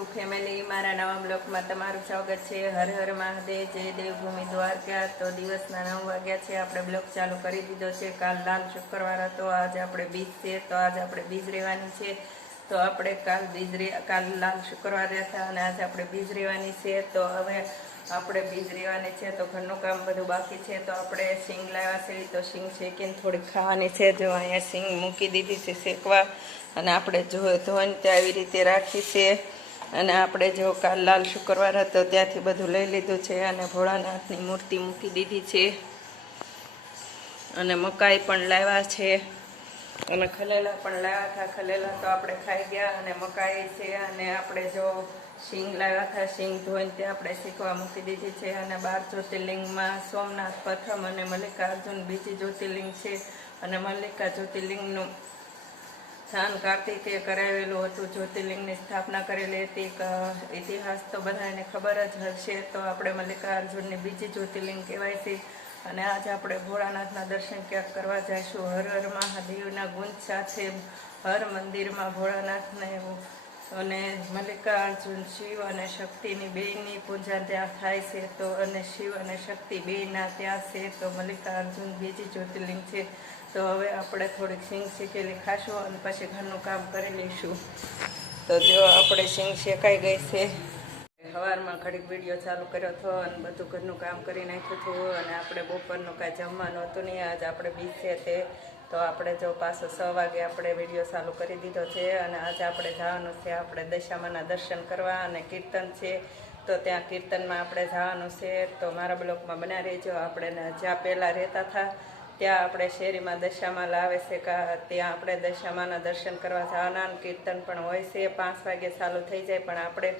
YouTube family, મારા નવા બ્લોગમાં તમારું સ્વાગત છે। હર હર મહાદેવ, જય દેવભૂમિ દ્વારકા। તો દિવસના 9 વાગ્યા છે, આપણે બ્લોગ ચાલુ કરી દીધો છે। કાલ લાલ શુક્રવાર હતો, આજે આપણે બીજ છે, તો આજે આપણે બીજ રહેવાની છે। તો આપણે કાલ લાલ શુક્રવાર હતા અને આજે આપણે બીજ રહેવાની છે। તો હવે આપણે બીજ રહેવાની છે, તો ઘરનું કામ બધું બાકી છે। તો આપણે સિંગ લાવ્યા છે, તો સિંગ શેકીને થોડીક ખાવાની છે। જો અહીંયા સિંગ મૂકી દીધી છે શેકવા, અને આપણે ધોઈને ત્યાં આવી રીતે રાખી છે। અને આપણે જો કાલ લાલ શુક્રવાર હતો ત્યાંથી બધું લઈ લીધું છે, અને ભોળાનાથની મૂર્તિ મૂકી દીધી છે, અને મકાઈ પણ લાવ્યા છે, અને ખલેલા પણ લાવ્યા હતા। ખલેલા તો આપણે ખાઈ ગયા, અને મકાઈ છે, અને આપણે જો સિંગ લાવ્યા હતા, સિંગ ધોઈને ત્યાં આપણે શીખવા મૂકી દીધી છે। અને 12 જ્યોતિર્લિંગમાં સોમનાથ પ્રથમ અને મલ્લિકાર્જુન બીજી જ્યોતિર્લિંગ છે, અને મલ્લિકા જ્યોતિર્લિંગનું સ્થાન કાર્તિકે કરાવેલું હતું। જ્યોતિર્લિંગની સ્થાપના કરેલી હતી, ઇતિહાસ તો બધાને ખબર જ હશે। તો આપણે મલ્લિકાર્જુનની બીજી જ્યોતિર્લિંગ કહેવાય છે, અને આજે આપણે ભોળાનાથના દર્શન ક્યાંક કરવા જઈશું। હર હર મહાદેવના ગુંજ સાથે હર મંદિરમાં ભોળાનાથને અને મલ્લિકાર્જુન શિવ અને શક્તિની બેયની પૂજા ત્યાં થાય છે। તો અને શિવ અને શક્તિ બેયના ત્યાં છે, તો મલ્લિકાર્જુન બીજી જ્યોતિર્લિંગ છે। તો હવે આપણે થોડીક સિંગ શેકેલી ખાશું, અને પછી ઘરનું કામ કરી લઈશું। તો જો આપણે સિંગ શેકાઈ ગઈ છે। સવારમાં ઘડીક વિડીયો ચાલુ કર્યો હતો, અને બધું ઘરનું કામ કરી નાખ્યું હતું, અને આપણે બપોરનું કાંઈ જમવાનું હતું નહીં। આજ આપણે બીજ છે તે, તો આપણે જો પાછો 6 વાગે આપણે વિડીયો ચાલુ કરી દીધો છે। અને આજે આપણે જવાનું છે આપણે દશામાના દર્શન કરવા, અને કીર્તન છે, તો ત્યાં કીર્તનમાં આપણે જવાનું છે। તો મારા બ્લોગમાં બના રહેજો। આપણે જ્યાં પહેલાં રહેતા હતા ત્યાં આપણે શેરીમાં દશામાં લાવે છે, ત્યાં આપણે દશામાના દર્શન કરવા જવાના, અને કીર્તન પણ હોય છે। 5 વાગે ચાલુ થઈ જાય, પણ આપણે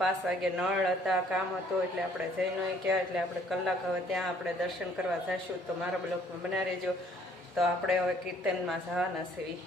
5 વાગે નળ હતા, કામ હતું, એટલે આપણે જઈ નહીં ગયા, એટલે આપણે કલાક હવે ત્યાં આપણે દર્શન કરવા જઈશું। તો મારા બ્લોગમાં બના રહેજો। તો આપણે હવે કીર્તનમાં જવાના છીએ।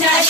ના